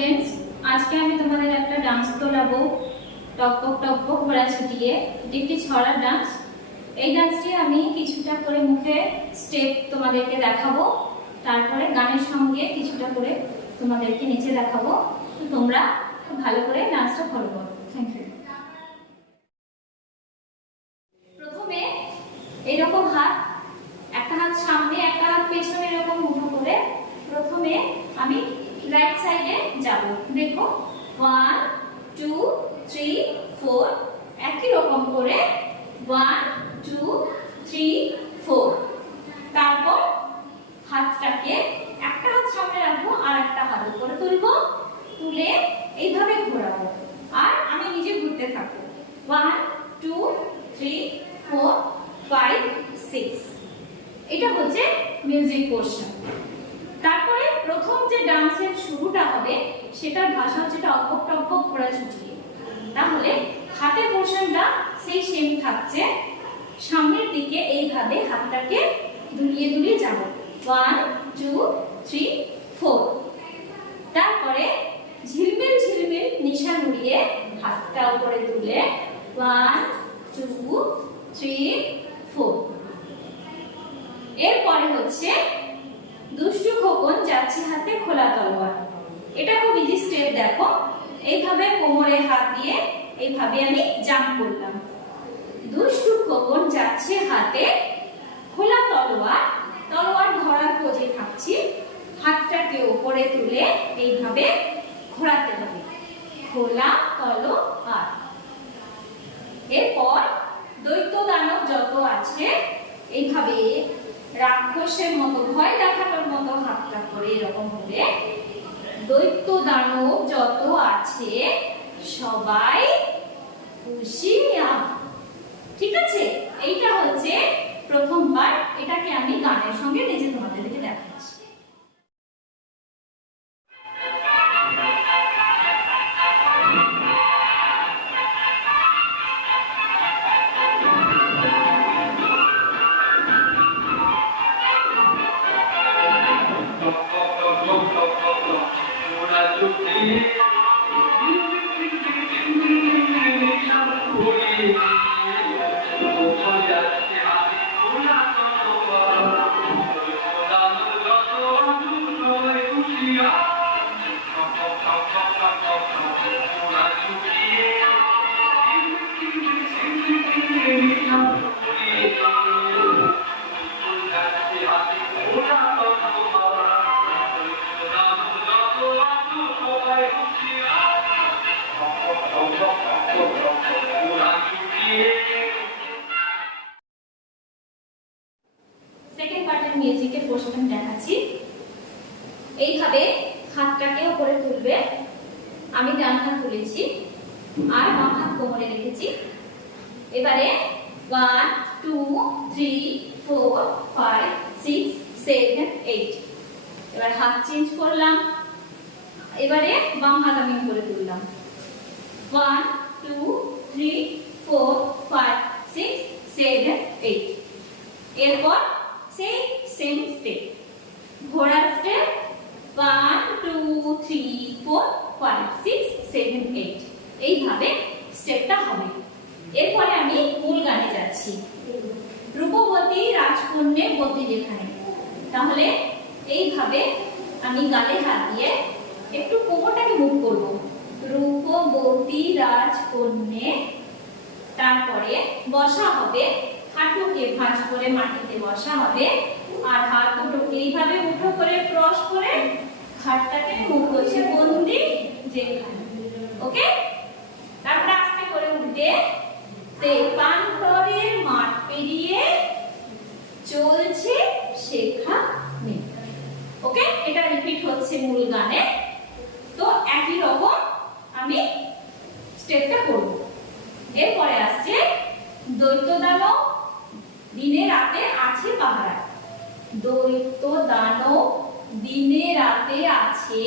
Students, আজকে আমি তোমাদের একটা ডান্স তোলাবো, টগবগ টগবগ ঘোড়া ছুটিয়ে। এটি একটি ছড়ার ডান্স। এই ডান্সটি আমি কিছুটা করে মুখে স্টেপ তোমাদেরকে দেখাবো, তারপরে গানের সঙ্গে কিছুটা করে তোমাদেরকে নিচে দেখাবো। তো তোমরা খুব ভালো করে ডান্সটা ফলো করো। Thank you. প্রথমে এইরকম হাত, একটা হাত সামনে একটা হাত পেছনে এরকম মুঠো করে প্রথমে আমি রাইট সাইডে যাব। দেখো 1 2 3 4, একই রকম করে 1 2 3 4। তারপর হাতটাকে একটা হাত সামনে রাখবো আর একটা হাত উপরে তুলবো, তুলে এইভাবে ঘোরাবো আর আমি নিজে ঘুরতে থাকবো। 1 2 3 4 5 6। এটা হচ্ছে মিউজিক পোরশন। তারপরে প্রথম যে ডান্সের শুরুটা হবে সেটার ভাষা হচ্ছে টগবগ টগবগ ঘোড়া ছুটিয়ে। তাহলে হাতের পোরশনটা সেই সেম থাকছে, সামনের দিকে এইভাবে হাতটাকে দুলিয়ে দুলিয়ে যাব। 1 2 3 4। তারপরে ঝিলমিল ঝিলমিল নিশা নুড়িয়ে হাতটা উপরে তুলে 1 2 3 4। এরপরে হচ্ছে দুষ্টু খোকন যাচ্ছে হাতে খোলা তলোয়ার। এটা খুব ইজি স্টেপ। দেখো এইভাবে কোমরে হাত দিয়ে এইভাবে আমি জাম্প করলাম। দুষ্টু খোকন যাচ্ছে হাতে খোলা তলোয়ার, তলোয়ার ধরার খোঁজে থাকছি। হাতটাকে উপরে তুলে এইভাবে ঘোরাতে হবে, খোলা তলোয়ার। এরপর দৈত্য দানব যত আছে এইভাবে রাক্ষসের মতো ভয় দেখানোর মতো হাতটা করে এরকম হবে। দৈত্য দানব যত আছে সবাই হুঁশিয়ার। ঠিক আছে, এইটা হচ্ছে প্রথম পার্ট। এটাকে আমি গানের সঙ্গে নিজে তোমাদেরকে দেখাচ্ছি। সেকেন্ড পার্টের মিউজিকের পোরশন দেখাচ্ছি। এইভাবে হাতটাকে উপরে তুলবে, আমি ডান হাত তুলেছি আর বাম হাত কোমরে রেখেছি। এবারে 1 2 3 4 5 6 7 8। এবার হাত চেঞ্জ করলাম, এবারে বাম হাত আমি উপরে তুললাম। 1 2 3 4 5 6 7 8। এরপর সেই সেম স্টেপ, ঘোড়ার স্টেপ 1 2 3 4 5 6 7 8। এইভাবে স্টেপটা হবে। এরপরে আমি মূল গানে যাচ্ছি। রূপবতী রাজকন্যে বতী যেখানে। তাহলে এইভাবে আমি গালে হাত দিয়ে একটু কোমরটাকে মুভ করব। রূপবতী রাজকন্যে, তারপরে বসা হবে, হাঁটুকে ভাঁজ করে মাটিতে বসা হবে আর হাত দুটোকে এইভাবে মুঠো করে ক্রস করে হাতটাকে মুভ করছে বন্দি যেখানে। ওকে, তারপরে আস্তে করে উঠে তেপান্তরের মাঠ পেরিয়ে চলছে সেখানে। ওকে, এটা রিপিট হচ্ছে মূল গানে। তো একই রকম আমি স্টেপটা করব। এরপরে আসছে দৈত্য দানব দিনে রাতে আছে পাহারায়। দৈত্য দানব দিনে রাতে আছে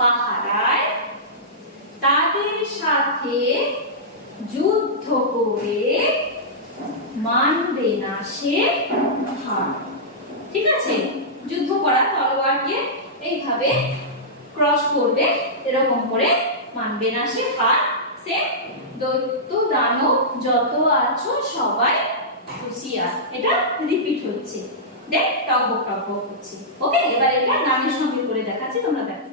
পাহারায়, তাদের সাথে যুদ্ধ করে মানবে না সে হার। ঠিক আছে, যুদ্ধ করা তলোয়ারকে এইভাবে ক্রস করবে এরকম করে মানবে না সে হার, সে দৈত্য দানব যত আছো সবাই হুঁশিয়ার। এটা রিপিট হচ্ছে, দেখ টগবগ টগবগ হচ্ছে। ওকে, এবার এটা গানের সঙ্গে করে দেখাচ্ছি, তোমরা দেখো।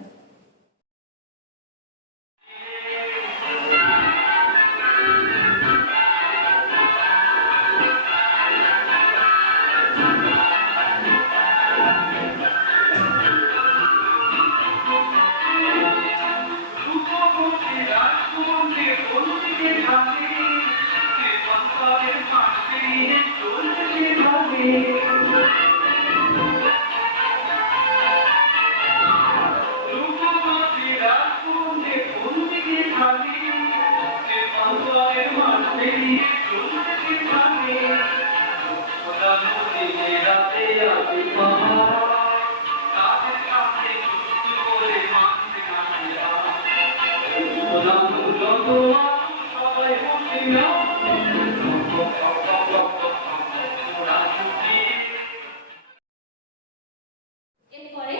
এরপরে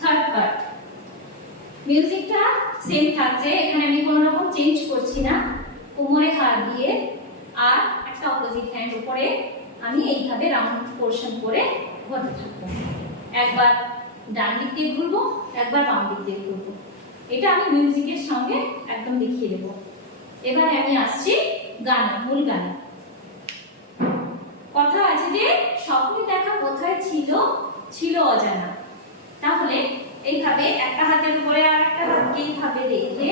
থার্ড পার্ট, মিউজিকটা সেম থাকছে, এখানে আমি কোনো রকম চেঞ্জ করছি না। কোমরে হাত দিয়ে আর একটা অপোজিট হ্যান্ড উপরে আমি এইভাবে রাউন্ড পোর্শন করে ঘুরতে থাকবো। একবার ডান দিক দিয়ে ঘুরবো, একবার বাম দিক দিয়ে ঘুরবো। এটা আমি মিউজিকের সঙ্গে একদম দেখিয়ে দেবো। এবারে আমি আসছি গানে, মূল গানে। কথা আছে যে স্বপ্নে দেখা কোথায় ছিল, ছিল অজানা। তাহলে এইভাবে একটা হাতের উপরে আর একটা হাতকে এইভাবে রেখে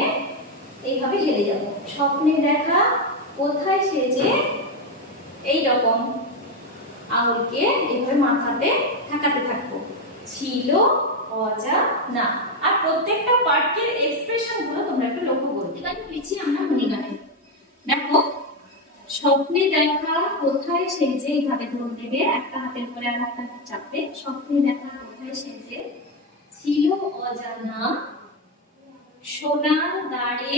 এইভাবে হেলে যাব। স্বপ্নে দেখা কোথায় সেজে, এই রকম আঙুলকে এইভাবে মাথাতে ঠেকাতে থাকবো, ছিল অজানা। আর প্রত্যেকটা পার্টের এক্সপ্রেশন গুলো তোমরা একটু লক্ষ্য করবে। এবার লিখছি আমরা মনিগানে। দেখো, স্বপ্নে দেখা কোথায় সেজে, এইভাবে ধরে দেবে, একটা হাতের উপরে আর একটা হাত চাপবে। স্বপ্নে দেখা কোথায় সেজে, ছিল অজানা, সোনার দাঁড়ে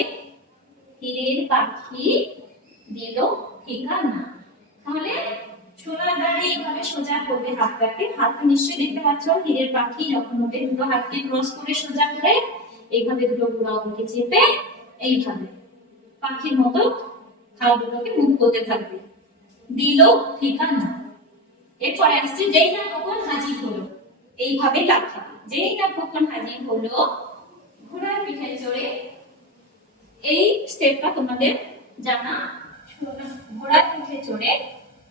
হীরের পাখি দিল ঠিকানা। তাহলে সোনার দাঁড়ে এইভাবে সোজা করবে হাতটাকে, হাতটা নিশ্চয়ই দেখতে পাচ্ছ হীরের পাখি যখন ওঠে, দুটো হাতকে ক্রস করে সোজা করে এইভাবে দুটো বুড়ো আঙুলকে চেপে এইভাবে পাখির মতো হাত দুটোকে মুভ করতে থাকবে, দিল ঠিকানা। এরপরে আসছে যেই না কখন হাজির হলো, এইভাবে লাফা। যেই না কখন হাজির হলো, ঘোড়ার পিঠে চড়ে, এই স্টেপটা তোমাদের জানা। ঘোড়ার পিঠে চড়ে।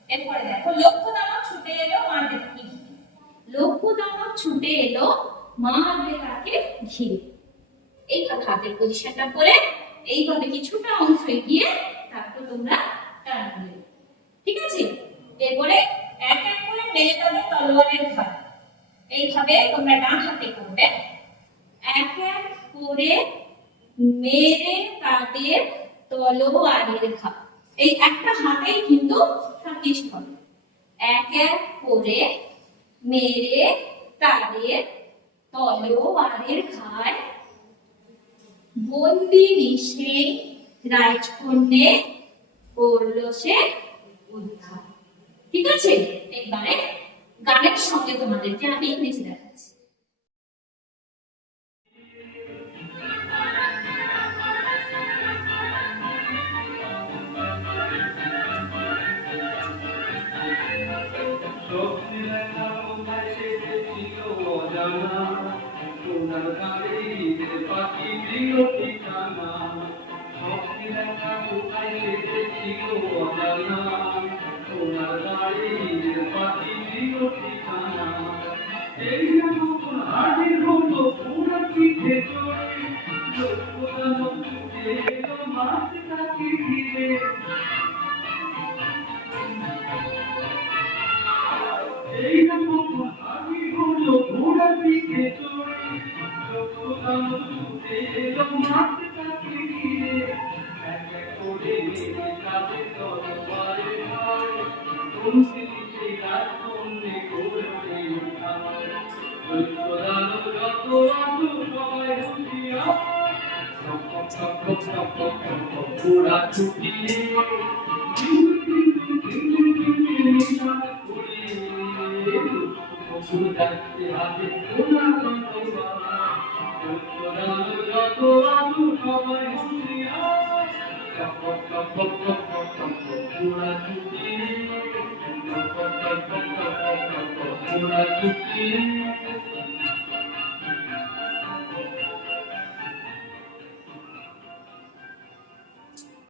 এরপরে দেখো, লক্ষ্য দানব ছুটে এলো মারবে তাকে ঘিরে। লক্ষ্য দানব ছুটে এলো মারবে তাকে ঘিরে। এইভাবে হাতের পজিশনটা করে এইভাবে কিছুটা অংশ এগিয়ে তারপর তোমরা টান দিবে, ঠিক আছে? এরপরে এক এক করে মেরে যাবে তলোয়ারের ঘাট। এইভাবে তোমরা ডান হাতে করবে, এক এক করে মেরে তাদের তলোয়ারের ঘাট। এই একটা হাতেই কিন্তু সবকিছু হবে। এক এক করে মেরে তাদের তলোয়ারের ঘাট, বন্দিনী সেই রাজকন্যে করলো সে উদ্ধার। ঠিক আছে? এবারে গানের সঙ্গে তোমাদেরকে আমি নিচে দেখাচ্ছি। যত আলু সবাই হুঁশিয়ার টপক টপক টপক টপক ঘোড়া ছুটি টপক টপক টপক টপক ঘোড়া ছুটি